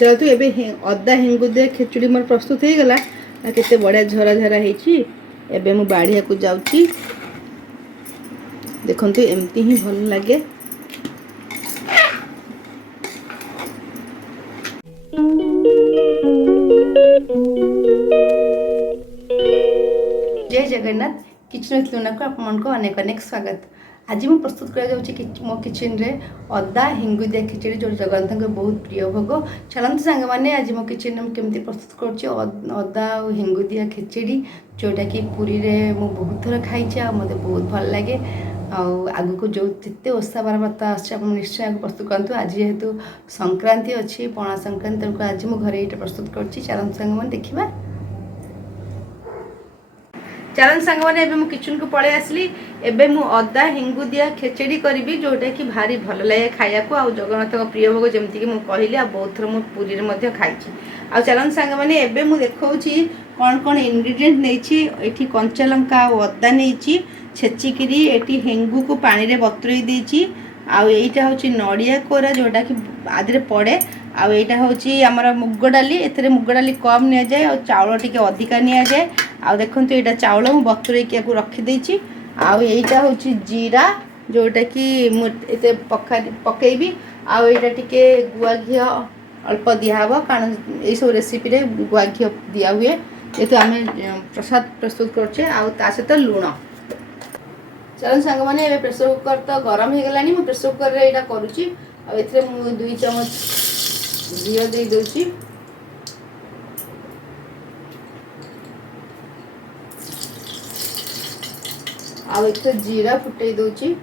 चलो तो एबे अदा हेंगु दे खिचड़ी मोर प्रस्तुत हो गला केते बढ़िया झरा झरा हेची। एबे मु बाढ़िया को जाउची देखंतु एमती ही भल लागे। जय जगन्नाथ किचन विथ लुना को आपमन को अनेक अनेक स्वागत। आज मैं प्रस्तुत कर मो किचन रे अदा हिंगु दिया खिचड़ी जो जगन्नाथ बहुत प्रिय भोग। चलते सांग मैंने आज मो किचन में केमती प्रस्तुत कर अदा और हिंगु दिया खिचड़ी जोटा कि पुरी रे मु बहुत थर खाई मत बहुत भल लगे। आगु को जो जिते ओषा बार बात निश्चय प्रस्तुत करूँ। आज जेहेतु संक्रांति अच्छी पणा संक्रांति को आज मो घरे ये प्रस्तुत कर चलते सांग मैंने देखा। चलन सांग मैंने एबे मु किचन को पळे आसली। एबे मु अदा हिंगु दिया खेचड़ी करी जोटा कि भारी भल लगे खाया को। आ जगन्नाथ प्रिय भोग जमती कि मुझे कहली आ बहुत थर मु पुरी रे मध्य खाई। आ चलन सांग मैंने एबे मु देखौची कौन कौन इंग्रेडिएंट नहीं। एठी कंचा लंका और अदा नहीं छेचिकी एठी हिंगु को पानी रे बतुरई देची। आईटा हूँ नड़िया कोरा जोटा कि आधे पड़े। आईटा हूँ आमर मुग डाली ए मुग डाली कम नि जाए और चाउल टी अधिका नि जाए। आ देखो यहाँ चाउल मुझे बतुरई रखीदे। आईटा हूँ जीरा जोटा कि मुझे पकईबी। आईटा टी गुआ घी अल्प दिहब कारण ये सब रेसिपी रे गुआ घी दिया हुए जेहेतु आम प्रसाद प्रस्तुत करछे। आ सहित लुण। चलो सांग मैंने प्रेसर कुकर तो गरम हो गलानी। मु प्रेसर कुकर रे एटा करूची। आ एथरे मु 2 चम्मच घी दे दोची। आ एथरे जीरा फुटई दोची।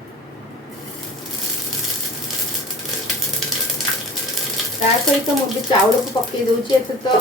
ता सहित मु भी चाउल को पकई दोची। एथरे तो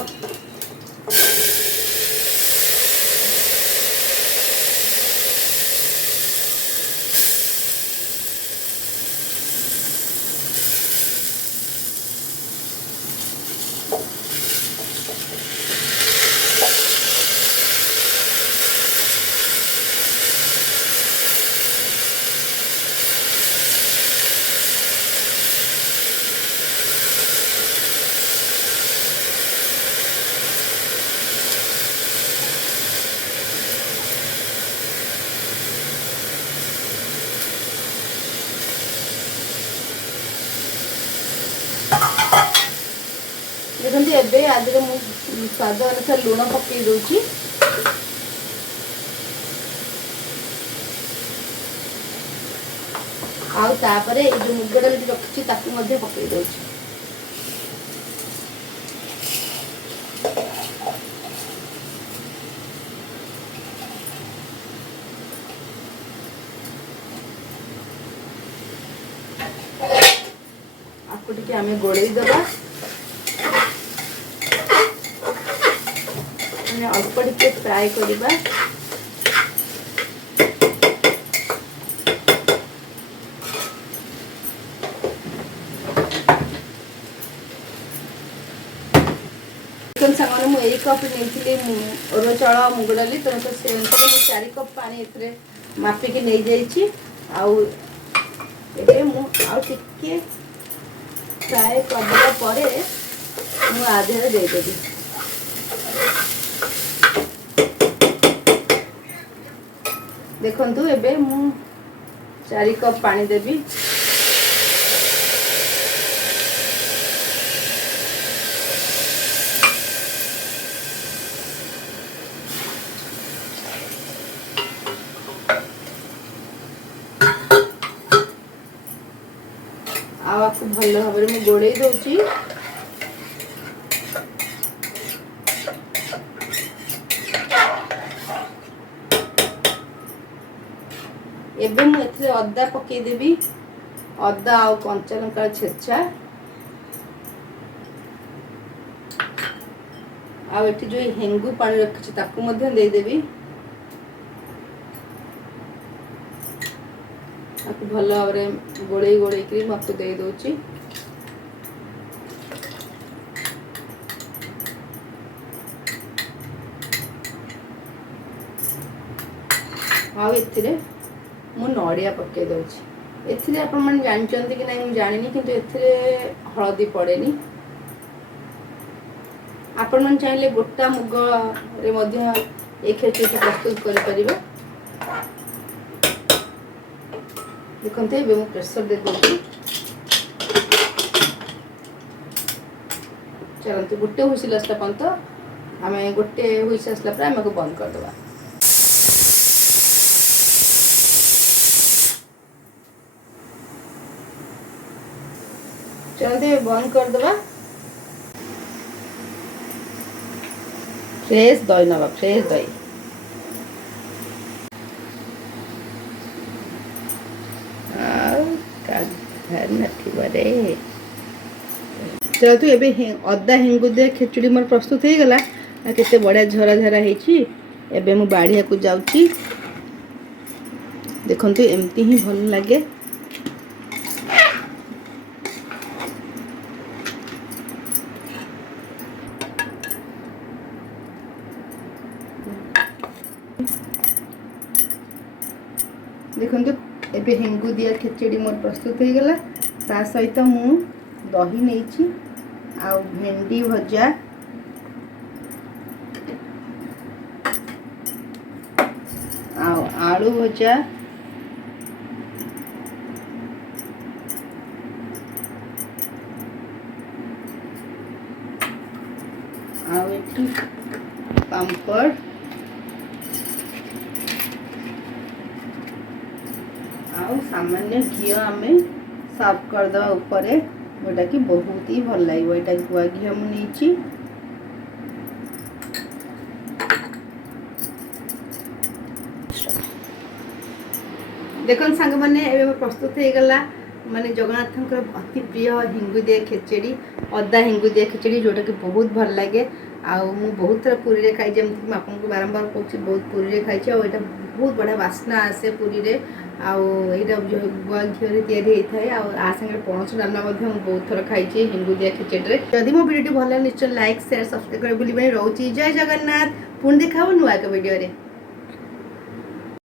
देखते एबे आदि मु स्वाद अनुसार लुण पकई दूची। आउे जो मुग डाली रखी पकई दूची। आपको टिके आमे गोलई दबा। अल्प टिके फ्राए करवा। सांग मुझे 1 कप नहीं अरुआ चाउल मुग डाली तेना तो से 4 कप पानी ए मापिकी नहीं जाइए। टिके फ्राए करदेला मुझे आधे देदेवी। देखंतु एबे मु 4 कप पानी देवी। आपको भल भाव में गोड़े दूची। एबे मु एथे अदा पकई देबी। अदा और कंचा लंका छेचा। आठी जो हेंगु पानी रखी ताकू दे देबी। आपको भल भाव में गोड़े गोड़े आपको दे दूची। आउ मु नड़िया पकई दूची। एथिरे आपण माने जानचंती कि नहीं जानिनी किंतु एथिरे हळदी पड़ेनी। आपण मन चाहिए गोटा मुग रे मध्य ए खेचड़ी प्रस्तुत कर परिबे। देखते ये प्रेसर दे दूँ। चलते गोटे हुइसिल आसला पर्यंत आम गोटे हुइसिल आसला पर आम बंद करदे। चलते बंद करदे। फ्रेश दही नवा, फ्रेश दही। चलतु एबे अदा हिंगु दे खिचड़ी मोर प्रस्तुत हो गला। केते बढ़िया झरा झरा होईची। एबे मु बाढ़िया को जाउची। देखंतु एमती ही भल लागे। देखंतु एबे हिंगु दिया खिचड़ी मोर प्रस्तुत हो गला। ता सहित मु दही नेची आ भेंडी भजा आ आलू भजा आ पापड़ सामान्य घी आम सर्व करदे ऊपर जोटा कि बहुत ही भल लगे। यहाँ गुआ घी मुझे देख सांग मैंने प्रस्तुत हो गला माने जगन्नाथ अति प्रिय हिंगु दिया खिचड़ी अदा हिंगु दिया खिचड़ी जोटा कि बहुत भल लगे। मु बहुत थर पूरी रे खाई जमी आपको बारंबार कहूँ बहुत पूरी रे खाई यहाँ बहुत बढ़िया बास्ना आसे पूरी रे आईटा गुआ घी तैयारी होता है। पणस डालमा बहुत थर खाई हिंगु दिया खिचड़ी। जदि मो वीडियो भल निश्चय लाइक शेयर सब्सक्राइब कर बुले रोचे। जय जगन्नाथ। पुणी देखा नुआ एक वीडियो रे।